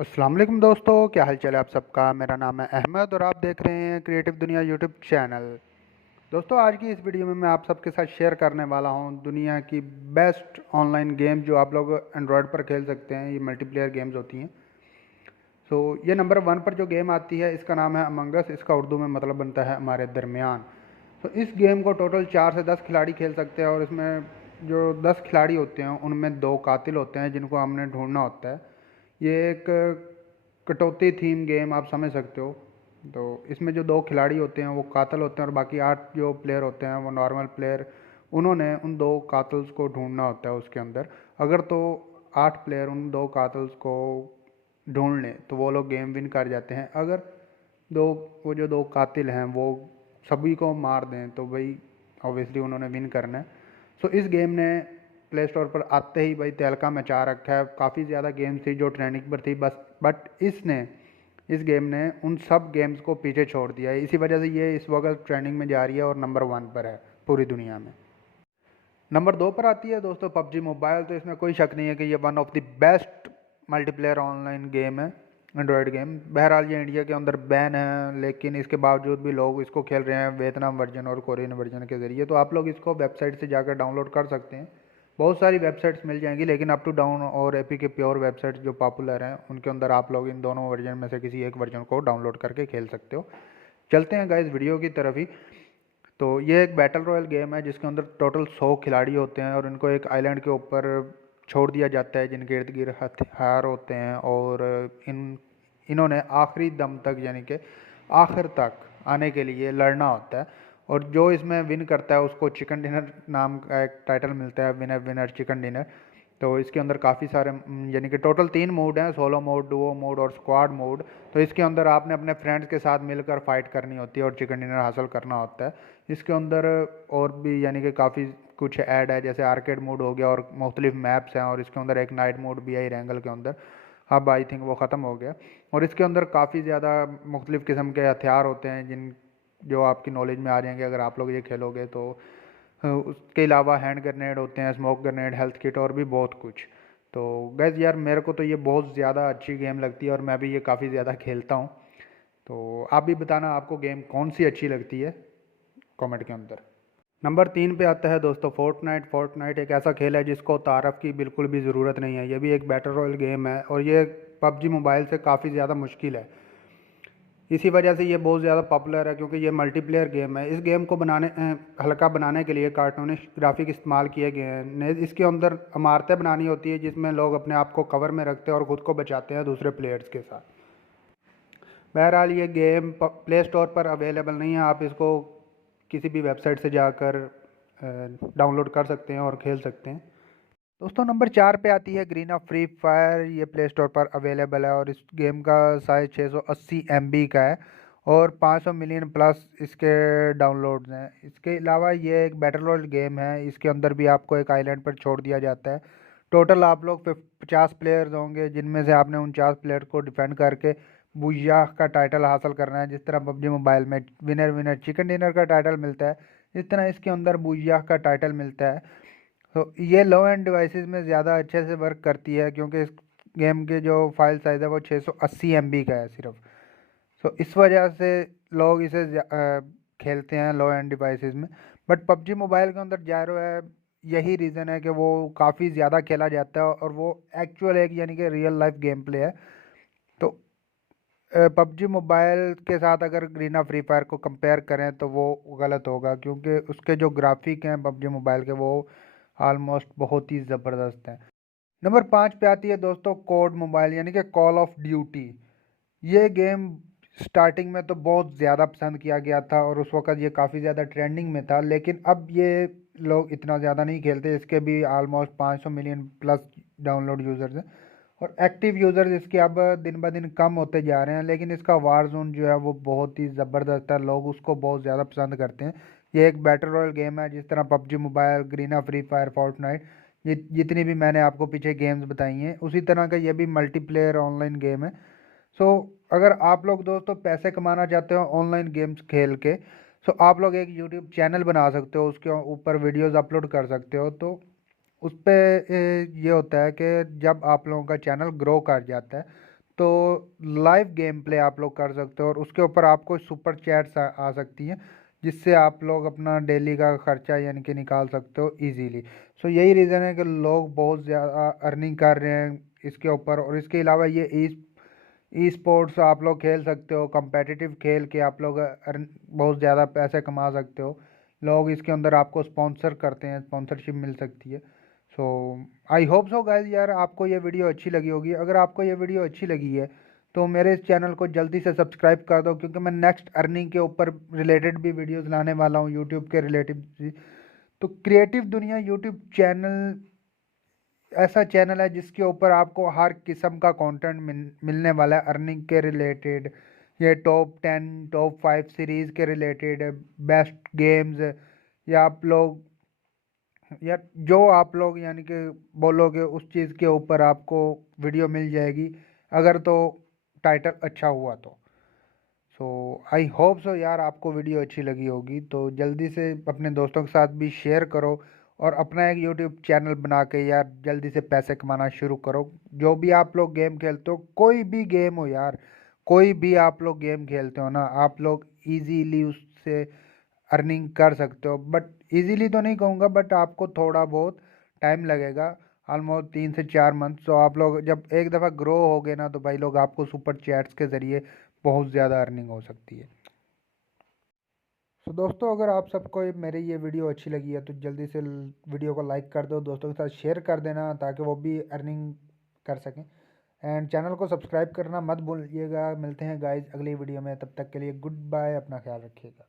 अस्सलाम वालेकुम दोस्तों, क्या हाल चाल है आप सबका। मेरा नाम है अहमद और आप देख रहे हैं क्रिएटिव दुनिया यूट्यूब चैनल। दोस्तों, आज की इस वीडियो में मैं आप सबके साथ शेयर करने वाला हूं दुनिया की बेस्ट ऑनलाइन गेम जो आप लोग एंड्रॉयड पर खेल सकते हैं। ये मल्टीप्लेयर गेम्स होती हैं। सो ये नंबर 1 पर जो गेम आती है इसका नाम है अमंग अस। इसका उर्दू में मतलब बनता है हमारे दरमियान। तो इस गेम को टोटल 4 से 10 खिलाड़ी खेल सकते हैं और इसमें जो 10 खिलाड़ी होते हैं उनमें 2 कातिल होते हैं जिनको हमने ढूंढना होता है। ये एक कटौती थीम गेम आप समझ सकते हो। तो इसमें जो 2 खिलाड़ी होते हैं वो कातिल होते हैं और बाकी 8 जो प्लेयर होते हैं वो नॉर्मल प्लेयर। उन्होंने उन 2 कातिल्स को ढूंढना होता है उसके अंदर। अगर तो 8 प्लेयर उन 2 कातिल्स को ढूंढ लें तो वो लोग गेम विन कर जाते हैं। अगर दो वो जो 2 कातिल हैं वो सभी को मार दें तो भाई ऑब्वियसली उन्होंने विन करना है। सो इस गेम ने प्ले स्टोर पर आते ही भाई तहलका मचा रखा है। काफ़ी ज़्यादा गेम्स थी जो ट्रेंडिंग पर थी बस, बट इस गेम ने उन सब गेम्स को पीछे छोड़ दिया है। इसी वजह से ये इस वक्त ट्रेंडिंग में जा रही है और नंबर 1 पर है पूरी दुनिया में। नंबर 2 पर आती है दोस्तों पबजी मोबाइल। तो इसमें कोई शक नहीं है कि ये one of the best multiplayer online game है, एंड्रॉयड गेम। बहरहाल ये इंडिया के अंदर बैन है लेकिन इसके बावजूद भी लोग इसको खेल रहे हैं वियतनाम वर्जन और कोरियन वर्जन के ज़रिए। तो आप लोग इसको वेबसाइट से जाकर डाउनलोड कर सकते हैं। बहुत सारी वेबसाइट्स मिल जाएंगी लेकिन अप टू डाउन और एपी के प्योर वेबसाइट्स जो पॉपुलर हैं उनके अंदर आप लोग इन दोनों वर्जन में से किसी एक वर्जन को डाउनलोड करके खेल सकते हो। चलते हैं गाइस वीडियो की तरफ ही। तो ये एक बैटल रॉयल गेम है जिसके अंदर टोटल 100 खिलाड़ी होते हैं और इनको एक आइलैंड के ऊपर छोड़ दिया जाता है जिनके इर्द गिर्द हथियार होते हैं। और इन्होंने आखिरी दम तक यानी कि आखिर तक आने के लिए लड़ना होता है। और जो इसमें विन करता है उसको चिकन डिनर नाम का एक टाइटल मिलता है, विनर विनर चिकन डिनर। तो इसके अंदर काफ़ी सारे यानी कि टोटल 3 मोड हैं, सोलो मोड, डुओ मोड और स्क्वाड मोड। तो इसके अंदर आपने अपने फ्रेंड्स के साथ मिलकर फाइट करनी होती है और चिकन डिनर हासिल करना होता है। इसके अंदर और भी यानी कि काफ़ी कुछ ऐड है, जैसे आर्केड मोड हो गया और मुख्तलिफ मैप्स हैं। और इसके अंदर एक नाइट मोड भी है रैंगल के अंदर। अब आई थिंक वो ख़त्म हो गया। और इसके अंदर काफ़ी ज़्यादा मुख्तलिफ किस्म के हथियार होते हैं जिन जो आपकी नॉलेज में आ जाएंगे अगर आप लोग ये खेलोगे तो। उसके अलावा हैंड ग्रेनेड होते हैं, स्मोक ग्रेनेड, हेल्थ किट और भी बहुत कुछ। तो गैस यार मेरे को तो ये बहुत ज़्यादा अच्छी गेम लगती है और मैं भी ये काफ़ी ज़्यादा खेलता हूँ। तो आप भी बताना आपको गेम कौन सी अच्छी लगती है कमेंट के अंदर। नंबर 3 पे आता है दोस्तों फोर्टनाइट। फोर्टनाइट एक ऐसा खेल है जिसको तारफ़ की बिल्कुल भी ज़रूरत नहीं है। ये भी एक बैटल रॉयल गेम है और ये पबजी मोबाइल से काफ़ी ज़्यादा मुश्किल है। इसी वजह से ये बहुत ज़्यादा पॉपुलर है क्योंकि ये मल्टीप्लेयर गेम है। इस गेम को हल्का बनाने के लिए कार्टूनिश ग्राफिक इस्तेमाल किए गए हैं। इसके अंदर इमारतें बनानी होती है जिसमें लोग अपने आप को कवर में रखते हैं और ख़ुद को बचाते हैं दूसरे प्लेयर्स के साथ। बहरहाल ये गेम प्ले स्टोर पर अवेलेबल नहीं है। आप इसको किसी भी वेबसाइट से जाकर डाउनलोड कर सकते हैं और खेल सकते हैं। दोस्तों, नंबर 4 पे आती है ग्रीन ऑफ फ्री फायर। ये प्ले स्टोर पर अवेलेबल है और इस गेम का साइज़ 680 MB का है और 500 मिलियन प्लस इसके डाउनलोड्स हैं। इसके अलावा ये एक बैटल रॉयल गेम है। इसके अंदर भी आपको एक आइलैंड पर छोड़ दिया जाता है। टोटल आप लोग 50 प्लेयर्स होंगे जिनमें से आपने 49 प्लेयर को डिफेंड करके बुया का टाइटल हासिल करना है। जिस तरह पबजी मोबाइल में विनर विनर चिकन डिनर का टाइटल मिलता है, इस तरह इसके अंदर बुया का टाइटल मिलता है। तो ये लो एंड डिवाइसेस में ज़्यादा अच्छे से वर्क करती है क्योंकि इस गेम के जो फाइल साइज़ है वो 680 MB का है सिर्फ। सो इस वजह से लोग इसे खेलते हैं लो एंड डिवाइसेस में। बट पबजी मोबाइल के अंदर जायरो है, यही रीज़न है कि वो काफ़ी ज़्यादा खेला जाता है और वो एक्चुअल एक यानी कि रियल लाइफ गेम प्ले है। तो पबजी मोबाइल के साथ अगर ग्रीना फ्री फायर को कंपेयर करें तो वो गलत होगा क्योंकि उसके जो ग्राफिक हैं पबजी मोबाइल के वो ऑलमोस्ट बहुत ही ज़बरदस्त हैं। नंबर 5 पे आती है दोस्तों कोड मोबाइल यानी कि कॉल ऑफ ड्यूटी। ये गेम स्टार्टिंग में तो बहुत ज़्यादा पसंद किया गया था और उस वक्त ये काफ़ी ज़्यादा ट्रेंडिंग में था लेकिन अब ये लोग इतना ज़्यादा नहीं खेलते। इसके भी almost 500 million plus download users हैं और एक्टिव यूज़र्स इसके अब दिन ब दिन कम होते जा रहे हैं। लेकिन इसका वार जोन जो है वो बहुत ही ज़बरदस्त है, लोग उसको बहुत ज़्यादा पसंद करते हैं। ये एक बैटल रॉयल गेम है जिस तरह पबजी मोबाइल, ग्रीना फ्री फायर, फोर्टनाइट, ये जितनी भी मैंने आपको पीछे गेम्स बताई हैं उसी तरह का ये भी मल्टीप्लेयर ऑनलाइन गेम है। सो अगर आप लोग दोस्तों पैसे कमाना चाहते हो ऑनलाइन गेम्स खेल के, सो आप लोग एक यूट्यूब चैनल बना सकते हो, उसके ऊपर वीडियोस अपलोड कर सकते हो। तो उस पर ये होता है कि जब आप लोगों का चैनल ग्रो कर जाता है तो लाइव गेम प्ले आप लोग कर सकते हो और उसके ऊपर आपको सुपर चैट्स आ सकती हैं, जिससे आप लोग अपना डेली का खर्चा यानी कि निकाल सकते हो इजीली। सो यही रीज़न है कि लोग बहुत ज़्यादा अर्निंग कर रहे हैं इसके ऊपर। और इसके अलावा ये ई स्पोर्ट्स आप लोग खेल सकते हो, कंपेटिटिव खेल के आप लोग बहुत ज़्यादा पैसे कमा सकते हो। लोग इसके अंदर आपको स्पॉन्सर करते हैं, स्पॉन्सरशिप मिल सकती है। सो आई होप सो गाइज यार आपको ये वीडियो अच्छी लगी होगी। अगर आपको ये वीडियो अच्छी लगी है तो मेरे इस चैनल को जल्दी से सब्सक्राइब कर दो, क्योंकि मैं नेक्स्ट अर्निंग के ऊपर रिलेटेड भी वीडियोस लाने वाला हूँ यूट्यूब के रिलेटिव भी। तो क्रिएटिव दुनिया यूट्यूब चैनल ऐसा चैनल है जिसके ऊपर आपको हर किस्म का कंटेंट मिलने वाला है, अर्निंग के रिलेटेड, ये टॉप 10 टॉप 5 सीरीज़ के रिलेटेड, बेस्ट गेम्स, या आप लोग या जो आप लोग यानी कि बोलोगे उस चीज़ के ऊपर आपको वीडियो मिल जाएगी, अगर तो टाइटल अच्छा हुआ तो। सो आई होप सो यार आपको वीडियो अच्छी लगी होगी, तो जल्दी से अपने दोस्तों के साथ भी शेयर करो और अपना एक यूट्यूब चैनल बना के यार जल्दी से पैसे कमाना शुरू करो। जो भी आप लोग गेम खेलते हो, कोई भी गेम हो यार, कोई भी आप लोग गेम खेलते हो ना, आप लोग इजीली उससे अर्निंग कर सकते हो। बट इजीली तो नहीं कहूँगा, बट आपको थोड़ा बहुत टाइम लगेगा, ऑलमोस्ट 3 से 4 मंथ। तो आप लोग जब एक दफ़ा ग्रो हो गए ना, तो भाई लोग आपको सुपर चैट्स के ज़रिए बहुत ज़्यादा अर्निंग हो सकती है। तो दोस्तों अगर आप सबको मेरी ये वीडियो अच्छी लगी है तो जल्दी से वीडियो को लाइक कर दो, दोस्तों के साथ शेयर कर देना ताकि वो भी अर्निंग कर सकें। एंड चैनल को सब्सक्राइब करना मत भूलिएगा। मिलते हैं गाइज अगली वीडियो में, तब तक के लिए गुड बाय, अपना ख्याल रखिएगा।